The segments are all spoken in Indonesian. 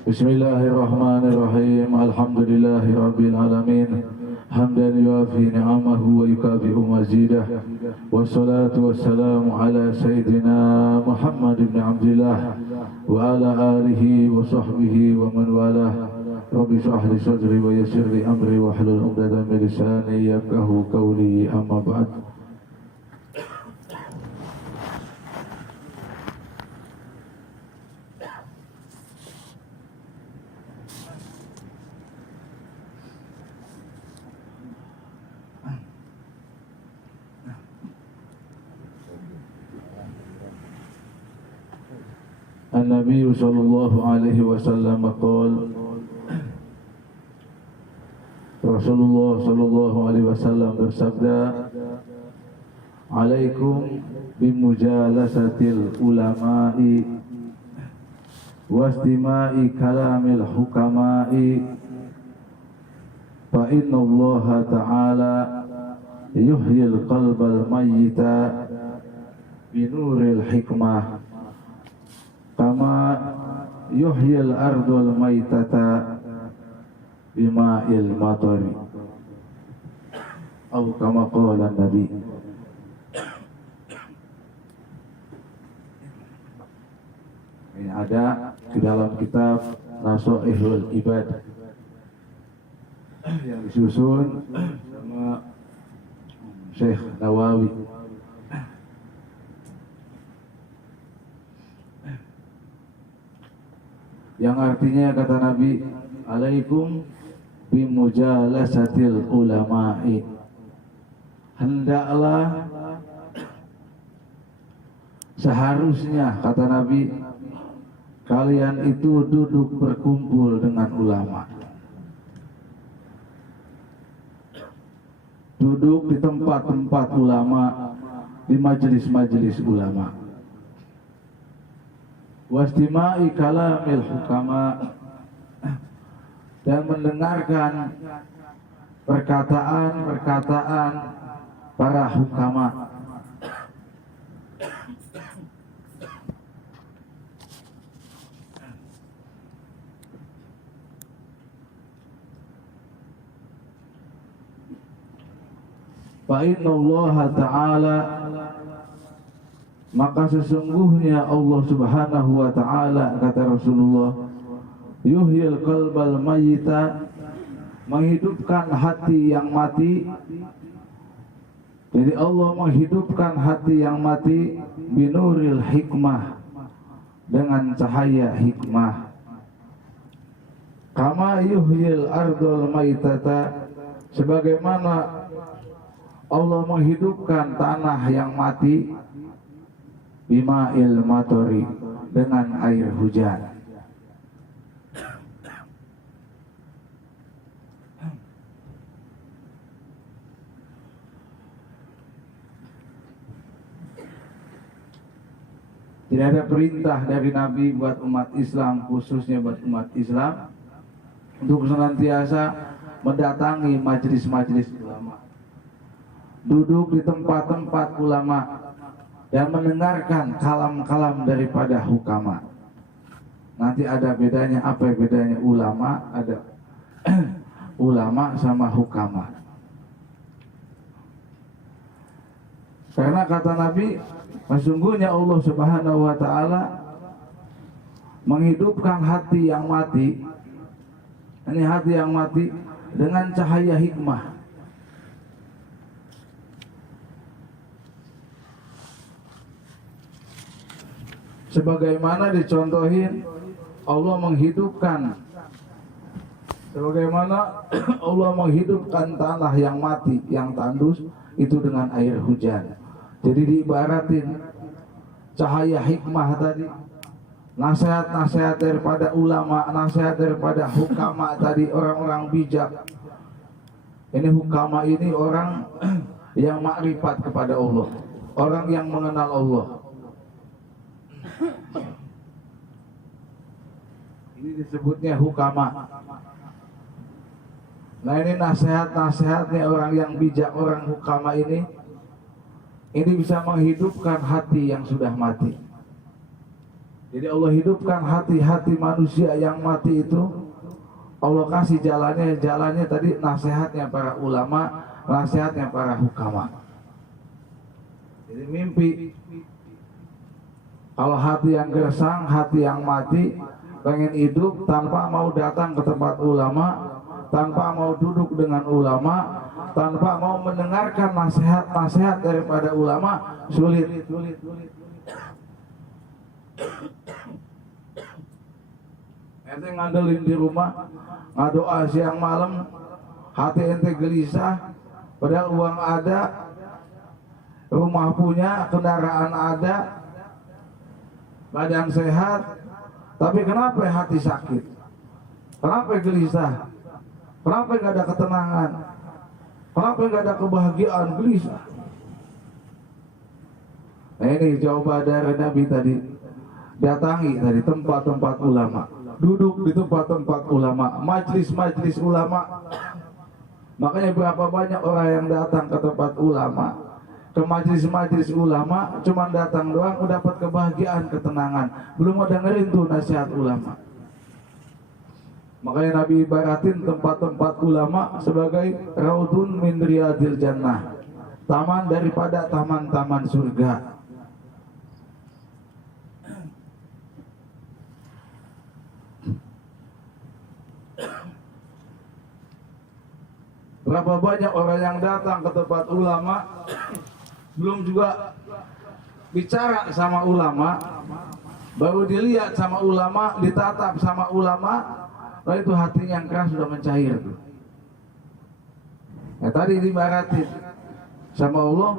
Bismillahirrahmanirrahim. Alhamdulillahi rabbil alamin. Hamdan yuafi ni'amahu wa yukafi'u mazidah. Wassalatu wassalamu ala sayyidina Muhammad ibn Abdillah wa ala alihi wa sahbihi wa man walah. Rabbi shrah li sadri wa yassir li amri wa hlul 'uqdatam min lisani yafqahu qawli. Amma ba'd. An-Nabi sallallahu alaihi wasallam qala, Rasulullah sallallahu alaihi wasallam bersabda, "Alaikum bimujalasatil ulama'i wastima'i kalamil hukama'i fa inna Allah ta'ala yuhyil qalbal mayyita binuril hikmah kama yuhyil ardul maitata bima'il matari." Atau kama qala Nabi. Ini ada di dalam kitab Nasha'ihul Ibad yang disusun sama Syekh Nawawi. Yang artinya kata Nabi, alaikum bimujalasatil ulama'i. Hendaklah, seharusnya kata Nabi, kalian itu duduk berkumpul dengan ulama. Duduk di tempat-tempat ulama, di majelis-majelis ulama. Wastima'i kalamil hukama, dan mendengarkan perkataan-perkataan para hukama. Fa inna Allah Ta'ala, maka sesungguhnya Allah Subhanahu wa Ta'ala, kata Rasulullah, yuhyil qalbal mayyita, menghidupkan hati yang mati. Jadi Allah menghidupkan hati yang mati binuril hikmah, dengan cahaya hikmah. Kama yuhyil ardul maitata, sebagaimana Allah menghidupkan tanah yang mati bima'il matori, dengan air hujan. Tidak ada perintah dari Nabi buat umat Islam, khususnya buat umat Islam, untuk senantiasa mendatangi majelis-majelis ulama, duduk di tempat-tempat ulama, dan mendengarkan kalam-kalam daripada hukama. Nanti ada bedanya, apa bedanya ulama? Ada ulama sama hukama. Karena kata Nabi, sesungguhnya Allah Subhanahu wa Ta'ala menghidupkan hati yang mati. Ini hati yang mati dengan cahaya hikmah. Sebagaimana dicontohin Allah menghidupkan, sebagaimana Allah menghidupkan tanah yang mati, yang tandus, itu dengan air hujan. Jadi diibaratin cahaya hikmah tadi, nasihat-nasihat daripada ulama, nasihat daripada hukama tadi, orang-orang bijak. Ini hukama ini orang yang makrifat kepada Allah, orang yang mengenal Allah. Ini disebutnya hukama. Nah, ini nasihat-nasihatnya orang yang bijak, orang hukama ini bisa menghidupkan hati yang sudah mati. Jadi Allah hidupkan hati-hati manusia yang mati itu, Allah kasih jalannya tadi nasihatnya para ulama, nasihatnya para hukama. Jadi mimpi, kalau hati yang gersang, hati yang mati, pengen hidup tanpa mau datang ke tempat ulama, tanpa mau duduk dengan ulama, tanpa mau mendengarkan nasihat-nasihat daripada ulama, sulit. Ente ngandelin di rumah, ngadoa siang malam, hati ente gelisah, padahal uang ada, rumah punya, kendaraan ada, badan sehat, tapi kenapa hati sakit? Kenapa gelisah? Kenapa nggak ada ketenangan? Kenapa nggak ada kebahagiaan? Gelisah. Nah ini jawaban dari Nabi tadi. Datangi dari tempat-tempat ulama, duduk di tempat-tempat ulama, majlis-majlis ulama. Makanya berapa banyak orang yang datang ke tempat ulama, ke majlis-majlis ulama, cuma datang doang udah dapat kebahagiaan, ketenangan, belum mau dengerin tuh nasihat ulama. Makanya Nabi ibaratin tempat-tempat ulama sebagai raudun min riyadil jannah, taman daripada taman-taman surga. Berapa banyak orang yang datang ke tempat ulama, belum juga bicara sama ulama, baru dilihat sama ulama, ditatap sama ulama, lalu itu hatinya yang keras sudah mencair. Nah tadi dibaratin sama Allah,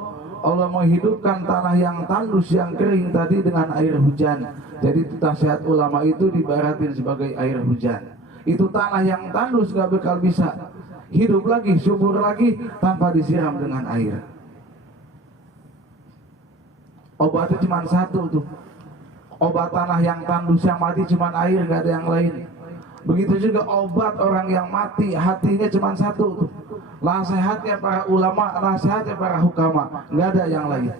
Allah menghidupkan tanah yang tandus, yang kering tadi dengan air hujan. Jadi nasihat ulama itu dibaratin sebagai air hujan. Itu tanah yang tandus gak bakal bisa hidup lagi, subur lagi tanpa disiram dengan air. Obatnya cuma satu tuh, obat tanah yang tandus yang mati cuma air, gak ada yang lain. Begitu juga obat orang yang mati, hatinya cuma satu tuh, nasihatnya para ulama, nasihatnya para hukama, gak ada yang lain.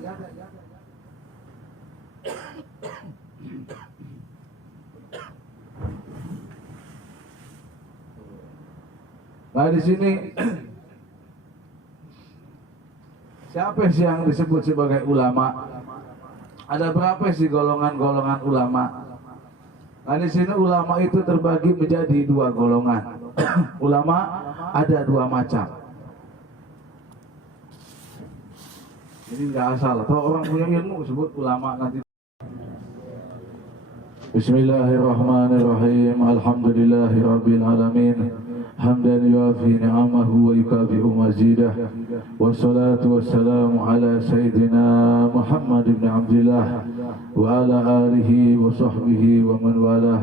Nah di sini siapa sih yang disebut sebagai ulama? Ada berapa sih golongan-golongan ulama? Nah di sini ulama itu terbagi menjadi dua golongan. Ulama ada dua macam. Ini nggak asal. Kalau orang punya ilmu sebut ulama nanti. Bismillahirrahmanirrahim. Alhamdulillahirabbil alamin. حمدا يوافي نعمه ويكافئ مزيده والصلاة والسلام على سيدنا محمد بن عبد الله وعلى آله وصحبه ومن والاه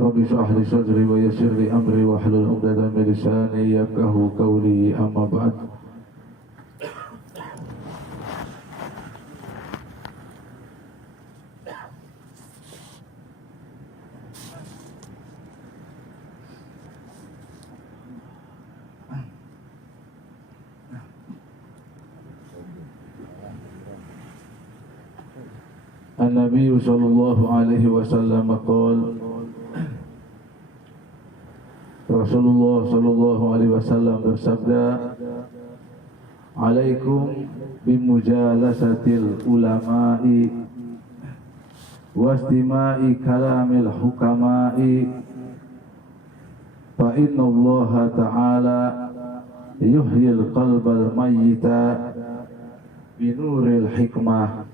رب اشرح لي صدري ويسر لي أمري واحلل عقدة من لساني يفقهوا قولي أما بعد. Nabi sallallahu alaihi wasallam qala Rasulullah sallallahu alaihi wasallam bersabda, "Alaikum bimujalasatil ulama'i wastima'i kalamil hukama'i fa inna Allah ta'ala yuhyil qalbal mayyita binuril hikmah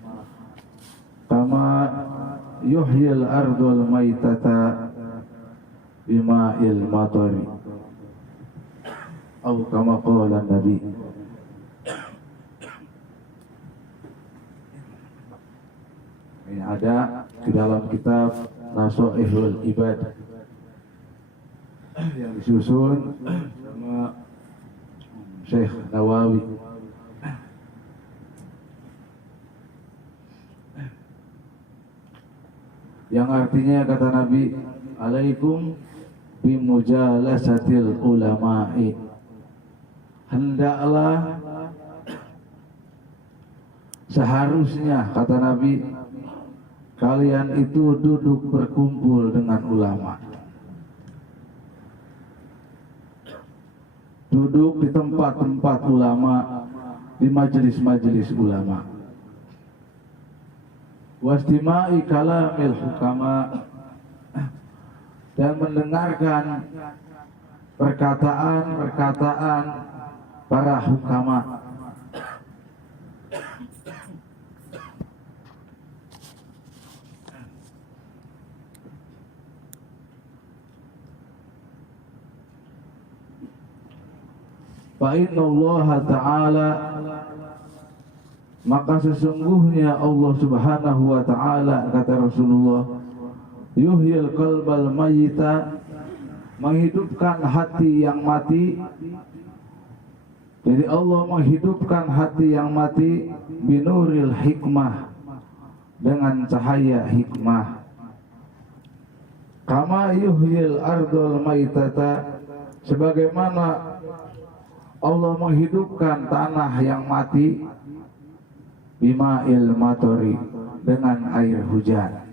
kama yuhyil ardul maitata bima'il matari atau kama qala Nabi." Ini ada di dalam kitab Nasoihul Ibad yang disusun sama Syekh Nawawi. Yang artinya kata Nabi, alaikum bimujalasatil ulama'i. Hendaklah, seharusnya kata Nabi, kalian itu duduk berkumpul dengan ulama, duduk di tempat-tempat ulama, di majelis-majelis ulama, wastima'i kalamil hukama, dan mendengarkan perkataan-perkataan para hukama. Fa innallaha ta'ala, maka sesungguhnya Allah Subhanahu wa ta'ala, kata Rasulullah, yuhyil qalbal mayyita, menghidupkan hati yang mati. Jadi Allah menghidupkan hati yang mati binuril hikmah, dengan cahaya hikmah. Kama yuhyil ardul maitata, sebagaimana Allah menghidupkan tanah yang mati bima'il matori, dengan air hujan.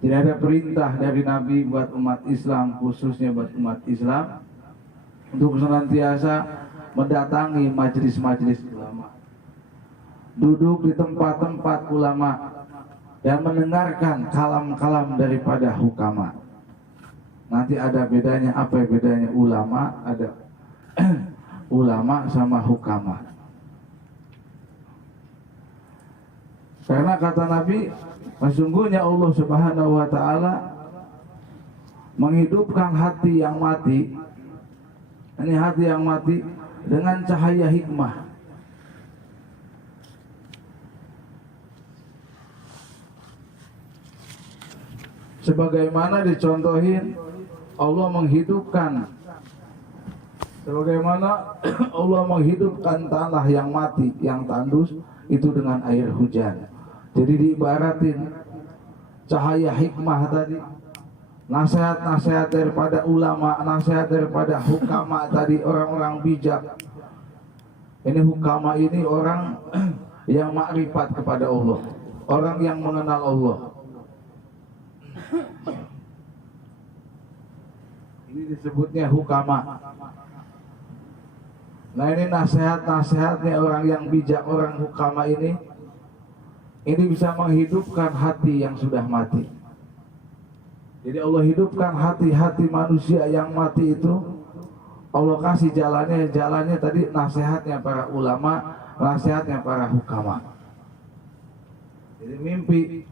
Tidak ada perintah dari Nabi buat umat Islam, khususnya buat umat Islam, untuk senantiasa mendatangi majelis-majelis ulama, duduk di tempat-tempat ulama, dan mendengarkan kalam-kalam daripada hukama. Nanti ada bedanya. Apa bedanya ulama? Ada ulama sama hukama. Karena kata Nabi, sesungguhnya Allah Subhanahu wa ta'ala menghidupkan hati yang mati. Ini hati yang mati dengan cahaya hikmah. Sebagaimana dicontohin Allah menghidupkan, sebagaimana Allah menghidupkan tanah yang mati, yang tandus, itu dengan air hujan. Jadi diibaratin cahaya hikmah tadi, nasihat-nasihat daripada ulama, nasihat daripada hukama tadi, orang-orang bijak. Ini hukama ini orang yang makrifat kepada Allah, orang yang mengenal Allah. Ini disebutnya hukama. Nah, ini nasihat-nasihatnya orang yang bijak, orang hukama ini bisa menghidupkan hati yang sudah mati. Jadi Allah hidupkan hati-hati manusia yang mati itu. Allah kasih jalannya tadi nasihatnya para ulama, nasihatnya para hukama. Jadi mimpi,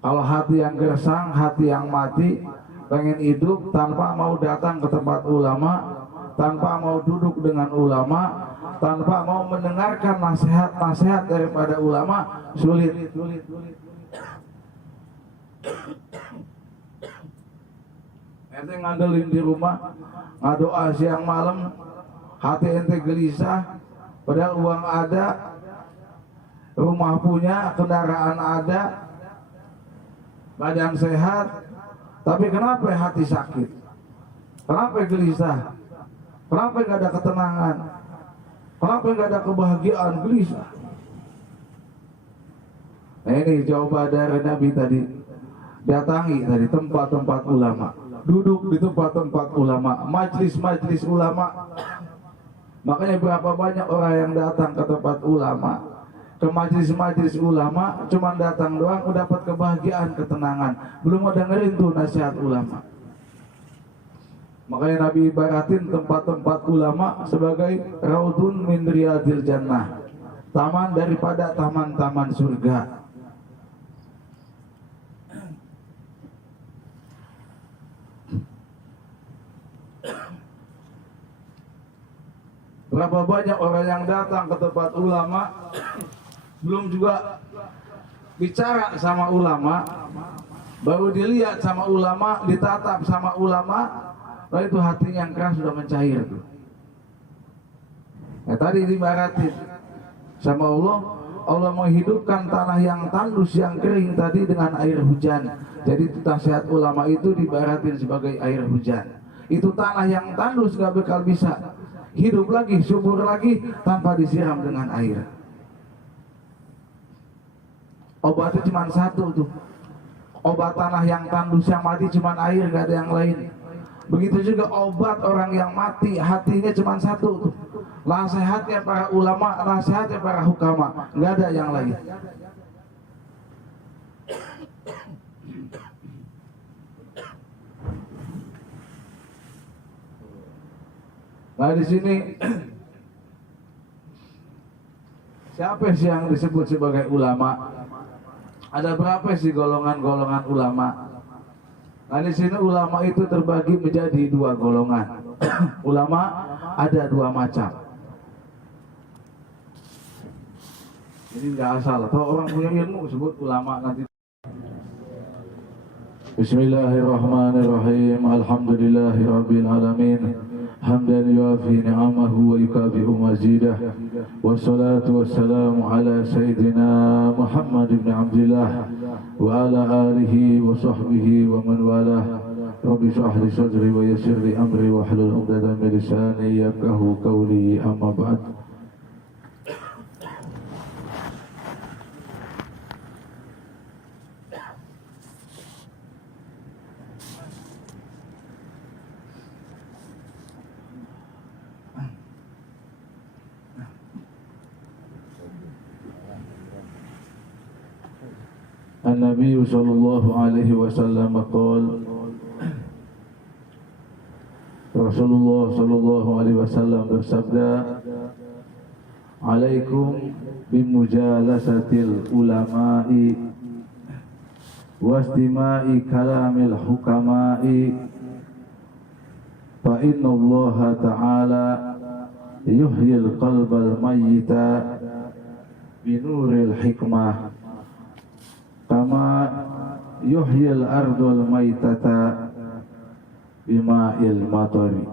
kalau hati yang gersang, hati yang mati, pengen hidup tanpa mau datang ke tempat ulama, tanpa mau duduk dengan ulama, tanpa mau mendengarkan nasihat-nasihat daripada ulama, sulit. Ente ngandelin di rumah, ngadoa siang malam, hati ente gelisah, padahal uang ada, rumah punya, kendaraan ada, badan sehat, tapi kenapa hati sakit? Kenapa gelisah? Kenapa nggak ada ketenangan? Kenapa nggak ada kebahagiaan? Gelisah. Nah, ini jawaban dari Nabi tadi. Datangi tadi tempat-tempat ulama, duduk di tempat-tempat ulama, majlis-majlis ulama. Makanya berapa banyak orang yang datang ke tempat ulama, ke majlis-majlis ulama, cuma datang doang udah dapat kebahagiaan, ketenangan, belum ada dengerin tuh nasihat ulama. Makanya Nabi ibaratin tempat-tempat ulama sebagai raudun min riyadil jannah, taman daripada taman-taman surga. Berapa banyak orang yang datang ke tempat ulama, belum juga bicara sama ulama, baru dilihat sama ulama, ditatap sama ulama, lalu itu hatinya yang keras sudah mencair tuh. Nah, tadi dibaratin sama Allah, Allah menghidupkan tanah yang tandus yang kering tadi dengan air hujan. Jadi nasihat ulama itu diibaratin sebagai air hujan. Itu tanah yang tandus gak bakal bisa hidup lagi, subur lagi tanpa disiram dengan air. Obatnya cuma satu tuh. Obat tanah yang tandus yang mati cuma air, gak ada yang lain. Begitu juga obat orang yang mati, hatinya cuma satu tuh. Nasihatnya para ulama, nasihatnya para hukama, nggak ada yang lain. Nah di sini siapa sih yang disebut sebagai ulama? Ada berapa sih golongan-golongan ulama? Nah di sini ulama itu terbagi menjadi dua golongan. Ulama ada dua macam. Jadi nggak asal. Kalau orang punya ilmu sebut ulama nanti. Bismillahirrahmanirrahim. Alhamdulillahirabbil alamin. Hamdan yuafi ni'amahu wa yukafi'u mazidah. Wassalatu wassalamu ala sayyidina Muhammad ibn Abdillah wa ala alihi wa sahbihi wa man walah. Rabbi shrah li sadri wa yassir li amri wa hlul 'uqdatam min lisani yafqahu qawli, amma ba'd. An-Nabi sallallahu alaihi wasallam qala, Rasulullah sallallahu alaihi wasallam bersabda, "Alaikum bimujalasatil ulama'i wastima'i kalamil hukama'i, fa inna Allah ta'ala yuhyil qalbal mayyita binuril hikmah kama yuhyil ardul maitata bima'il matari."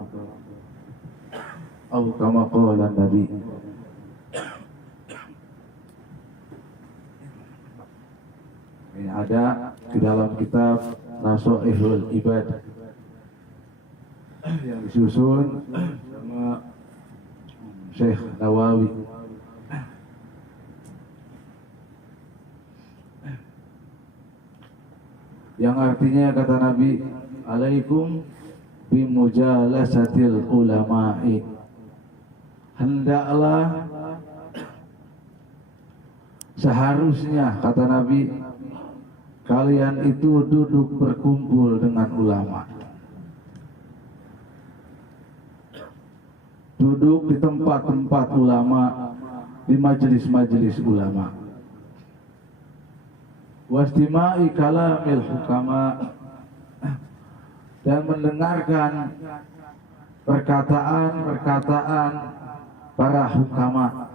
Atau kama qala Nabi. Ini ada di dalam kitab Nasoihul Ibad yang disusun sama Syekh Nawawi. Yang artinya kata Nabi, alaikum bimujalasatil ulama'i. Hendaklah, seharusnya kata Nabi, kalian itu duduk berkumpul dengan ulama. Duduk di tempat-tempat ulama, di majelis-majelis ulama. Wastima'i kalamil hukama, dan mendengarkan perkataan-perkataan para hukama.